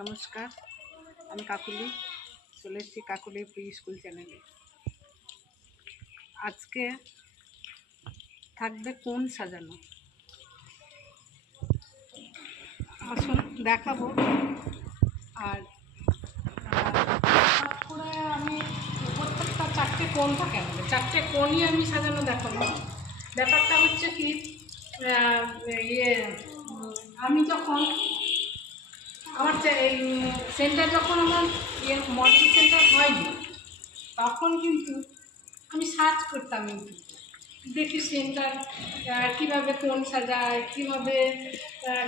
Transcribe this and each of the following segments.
নমস্কার, আমি কাকুলি চলে এসেছি কাকুলি প্রি স্কুল চ্যানেলে। আজকে থাকবে কোন সাজানো, আসুন দেখাবো। আর করে আমি প্রত্যেকটা চারটে কোণ থাকে, আমাদের চারটে কোণই আমি সাজানো দেখাবো। ব্যাপারটা হচ্ছে কি, আমি যখন আমার এই সেন্টার যখন আমার মডেল সেন্টার হয়নি, তখন কিন্তু আমি সার্চ করতাম ইউটিউবে, দেখি সেন্টার কীভাবে কোণ সাজায়, কীভাবে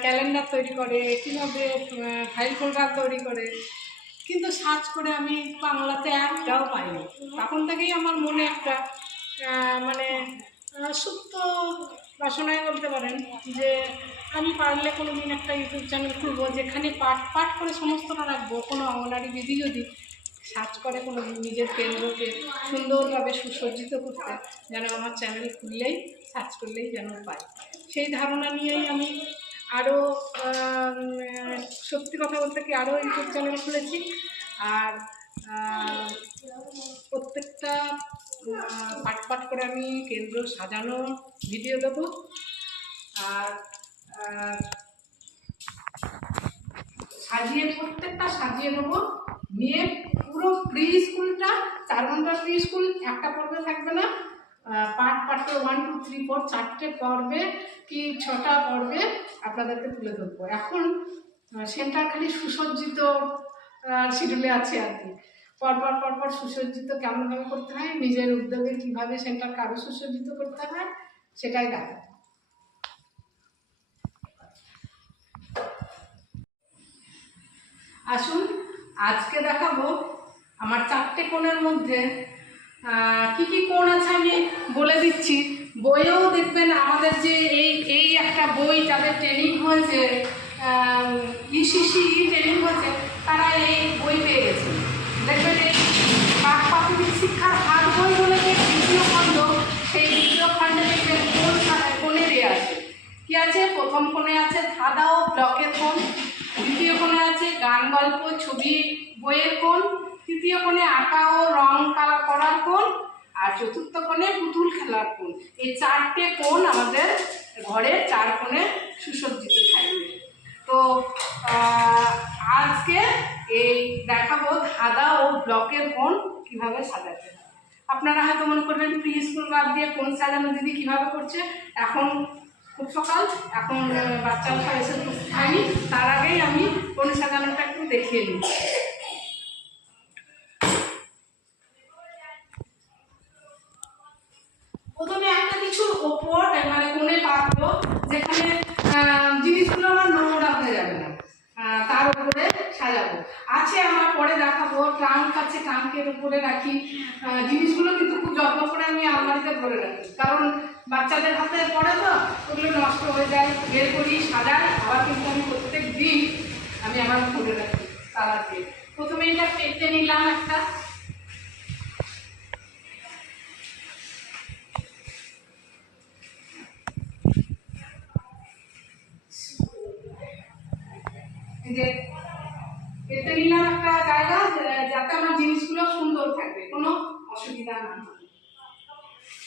ক্যালেন্ডার তৈরি করে, কীভাবে ফাইল ফোল্ডার তৈরি করে, কিন্তু সার্চ করে আমি বাংলাতে একটাও পাইনি। তখন থেকেই আমার মনে একটা মানে সুপ্ত বাসনায় বলতে পারেন যে আমি পারলে কোনো দিন একটা ইউটিউব চ্যানেল খুলবো, যেখানে পাঠ পাঠ করে সমস্তটা রাখবো। কোনো অঙ্গনারী দিদি যদি সার্চ করে কোনো নিজের কেন্দ্রকে সুন্দরভাবে সুসজ্জিত করতে, যেন আমার চ্যানেল খুললেই সার্চ করলেই যেন পাই। সেই ধারণা নিয়েই আমি আরও সত্যি কথা বলতে কি আরও ইউটিউব চ্যানেল খুলেছি। আর প্রত্যেকটা পাট পাট করে আমি কেন্দ্র সাজানো ভিডিও দেবো। আর প্রত্যেকটা সাজিয়ে দেবো, নিয়ে পুরো প্রি স্কুলটা 4 ঘন্টার প্রি স্কুল একটা পর্বে থাকবে না, পার্ট পার্ট করে 1 2 3 4 4টে পর্বে কি 6টা পর্বে আপনাদেরকে তুলে ধরবো। এখন সেন্টার খালি সুসজ্জিত শিডিউলে আছে আর কি। পরপর সুসজ্জিত কেমনভাবে করতে হয়, নিজের উদ্যোগে কীভাবে সেন্টারকে আরও সুসজ্জিত করতে হয়, সেটাই দেখা। আসুন আজকে দেখাবো আমার 4টে কোণের মধ্যে কি কি কোণ আছে আমি বলে দিচ্ছি। বইয়েও দেখবেন আমাদের যে এই একটা বই যাদের ট্রেনিং হয়েছে, ইসিসি ট্রেনিং হয়েছে, তারা এই বই পেয়ে গেছে। দেখবেন এই প্রাথমিক শিক্ষার হাত বই বলে যে দ্বিতীয় খণ্ড, সেই দ্বিতীয় খণ্ডে দেখবেন কোণে দেওয়া আছে। কি আছে? প্রথম কোণে আছে ধাঁধা ও ব্লকের কোণ, দ্বিতীয় কোণে আছে গান গল্প ছবি বইয়ের কোণ, তৃতীয় কোণে আঁকা ও রং কালা করার কোণ, আর চতুর্থ কোণে পুতুল খেলার কোণ। এই 4টে কোণ আমাদের ঘরের 4 কোণে সুসজ্জিত থাকবে। তো আজকে এই দেখাবো ধাঁধা ও ব্লকের কোণ কিভাবে সাজাতে হয়। আপনারা হয়তো মনে করবেন প্রি স্কুল বাদ দিয়ে কোণ সাজানো দিদি কিভাবে করছে। এখন খুব সকাল, এখন বাচ্চারা এসে উপস্থিত হয়নি, তার আগেই আমি কোণ সাজানোটা একটু দেখিয়ে নিই। প্রথমে একটা কিছুর ওপর মানে কোণে পাতবো, যেখানে জিনিসগুলো আমার নোংরা হয়ে যাবে না, তার উপরে সাজাবো। আছে আমার, পরে দেখাবো, ট্রাঙ্ক আছে, ট্রাঙ্কের উপরে রাখি জিনিসগুলো, কিন্তু খুব যত্ন করে আমি আলমারিতে ভরে রাখি, কারণ বাচ্চাদের হাতে পড়ে তো ওগুলো নষ্ট হয়ে যায়, বের করি সাজাই, আবার কিন্তু আমি প্রত্যেক দিন আমি আমার ভরে রাখি কালার দিয়ে। প্রথমে এটা পেতে নিলাম একটা, যে পেতে নিলাম একটা জায়গা যাতে আমার জিনিসগুলো সুন্দর থাকবে, কোনো অসুবিধা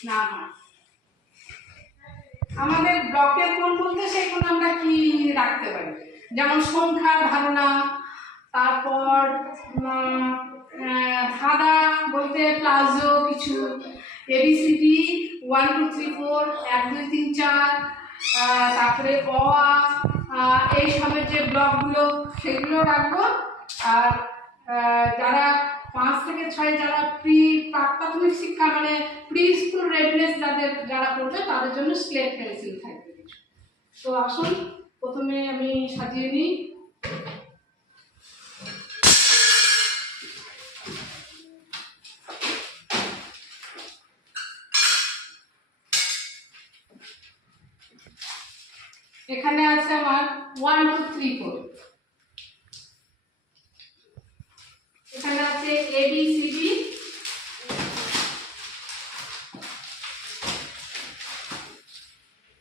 না হয়। আমাদের ব্লকের কোণ বলতে সেগুলো আমরা কি রাখতে পারি, যেমন সংখ্যার ধারণা, তারপর ধাঁধা বলতে প্লাজো কিছু, ABCD 1 2 3 4 1 2 3 4, তারপরে এইসবের যে ব্লকগুলো সেগুলো রাখবো। আর যারা 5 থেকে 6 যারা প্রাথমিক শিক্ষা মানে প্রি স্কুল রেডনেস যারা করবে তাদের জন্য স্লেট পেন্সিল থাকবে। তো আসুন প্রথমে আমি সাজিয়ে নিই। এখানে আছে আমার 1 2 3 4, এখানে আছে ABCD,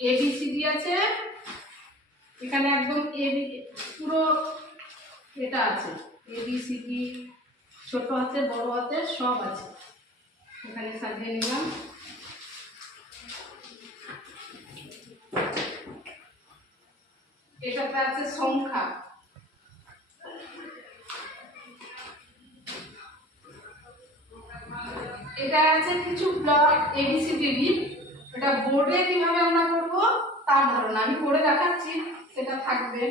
ABCD আছে, এখানে একদম পুরো এটা আছে ABCD, ছোট হাতের বড় হাতের সব আছে, এখানে সাজিয়ে নিলাম। এটাতে আছে সংখ্যা, এটা আছে কিছু ব্লক ABCD। এটা বোর্ডে কিভাবে আমরা করবো তার ধারণা আমি করে দেখাচ্ছি, সেটা থাকবে।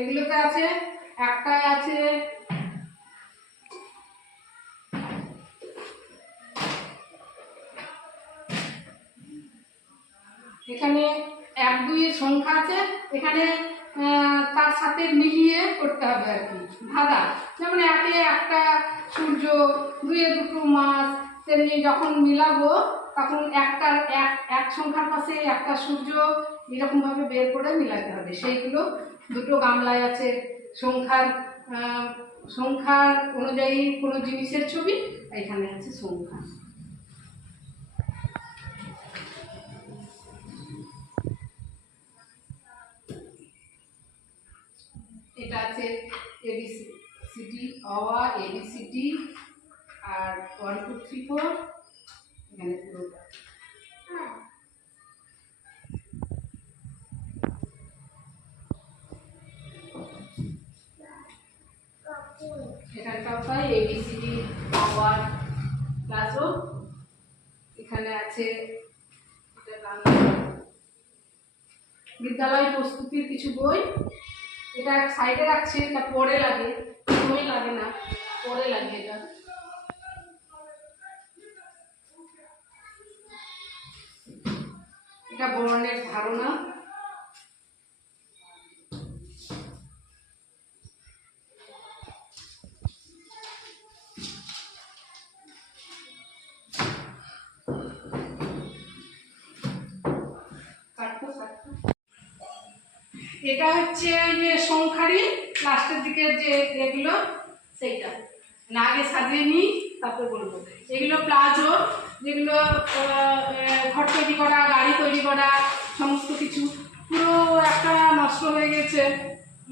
এগুলোতে আছে, একটাই আছে এখানে 1 2 এর সংখ্যা আছে, এখানে তার সাথে মিলিয়ে করতে হবে আর কি ধাঁধা। যেমন 1 এ একটা সূর্য, 2 এ দুটো মাছ, তেমনি যখন মিলাবো তখন এক সংখ্যার পাশে একটা সূর্য, এরকম ভাবে বের করে মিলাতে হবে। সেইগুলো দুটো গামলায় আছে সংখ্যার অনুযায়ী কোনো জিনিসের ছবি, এখানে আছে সংখ্যা। এটা আছে ABCD, ABCD আর 1 2 3 4 এখানে পুরোটা। এখানটাও পাই ABCD আওয়ার প্লাসও। এখানে আছে বিদ্যালয় প্রস্তুতির কিছু বই, এটা সাইডে রাখছি, এটা পরে লাগে, সময় লাগে না, পরে লাগে। এটা বর্ণের ধারণা। এটা হচ্ছে যে সংখ্যারই লাস্টের দিকে যে এগুলো, সেইটা না আগে সাজিয়ে নিই তারপর বলবো। এগুলো প্লাজো, যেগুলো ঘর তৈরি করা, গাড়ি তৈরি করা, সমস্ত কিছু পুরো একটা নষ্ট হয়ে গেছে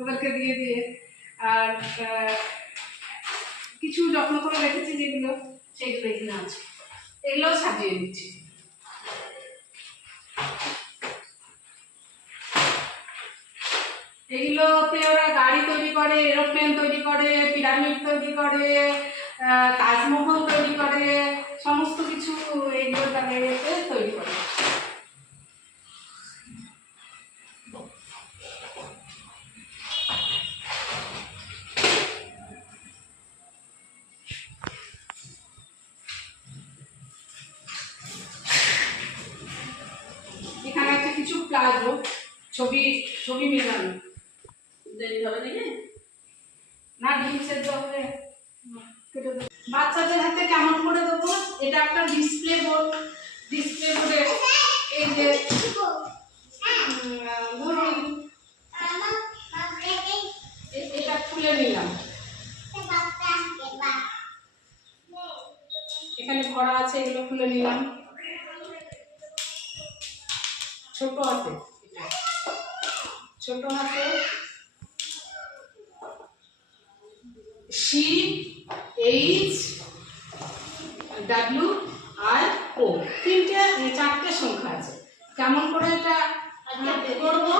ওদেরকে দিয়ে দিয়ে। আর কিছু যত্ন করে রেখেছি যেগুলো, সেগুলো এখানে আছে, এগুলোও সাজিয়ে দিচ্ছি। এগুলোতে ওরা গাড়ি তৈরি করে, এরোপ্লেন তৈরি করে, পিরামিড তৈরি করে, তাজমহল তৈরি করে, সমস্ত কিছু এইগুলো তাদের তৈরি করে। এখানে আছে কিছু প্লাজো, ছবি মেলানো। দেরি হবে নাকি না, ডিম সেদ্ধ হবে। বাচ্চাদের হাতে কেমন করে দেবো, এটা একটা ডিসপ্লে বোর্ড। ডিসপ্লে বোর্ডে এই যে এটা খুলে নিলাম, এখানে ভরা আছে, এগুলো খুলে নিলাম। ছোট হাতে CHWO, 4টে সংখ্যা আছে। কেমন করে এটা করবো,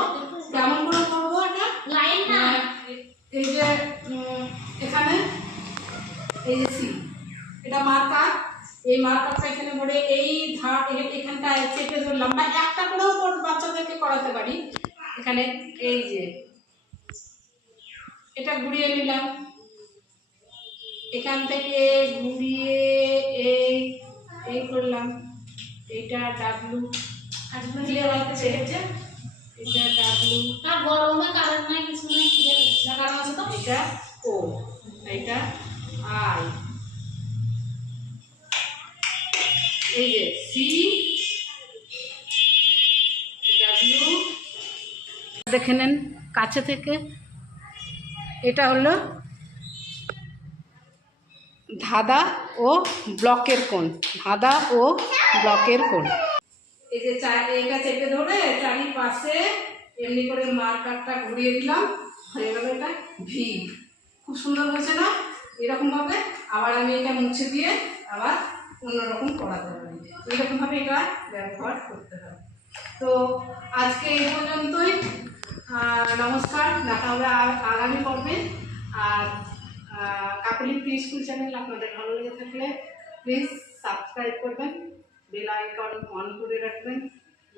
এটা লাইন না, এই যে এখানে এই যে সি, এটা মার্কার, এই মার্কারটা এখানে ধরে এই এখানটায় চেপে ধরলাম, বা একটা করেও বাচ্চাদেরকে করাতে পারি। এখানে এই যে এটা ঘুরিয়ে নিলাম, এখান থেকে ঘুরিয়ে এই করলাম, এটা ডাব্লু ক্লিয়ার হচ্ছে, এটা ডাব্লু আর গরমে কারণ নাই, কিছু নাই, লাগানো আছে তো। এটা ও, এটা আই, এই যে সি দেখে নেন কাছে থেকে। এটা হলো ধাঁধা ও ব্লকের কোণ, ধাঁধা ও ব্লকের কোণ। এই যে এটা চেপে ধরে চারিপাশে এমনি করে মার্কারটা ঘুরিয়ে দিলাম, হয়ে গেল এটা ভি। খুব সুন্দর হয়েছে না? এরকমভাবে আবার আমি এটা মুছে দিয়ে আবার অন্যরকম করাতে পারি। এরকমভাবে এটা ব্যবহার করতে হবে। তো আজকে এই পর্যন্তই। নমস্কার, দেখা হবে আগামী পর্বে। আর কাকলি প্রি স্কুল চ্যানেল আপনাদের ভালো লেগে থাকলে প্লিজ সাবস্ক্রাইব করবেন, বেল আইকন অন করে রাখবেন,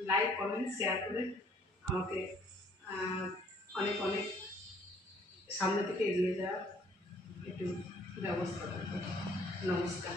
লাইক কমেন্ট শেয়ার করে আমাকে অনেক অনেক সামনে থেকে এগিয়ে যাওয়ার একটু ব্যবস্থা করবেন। নমস্কার।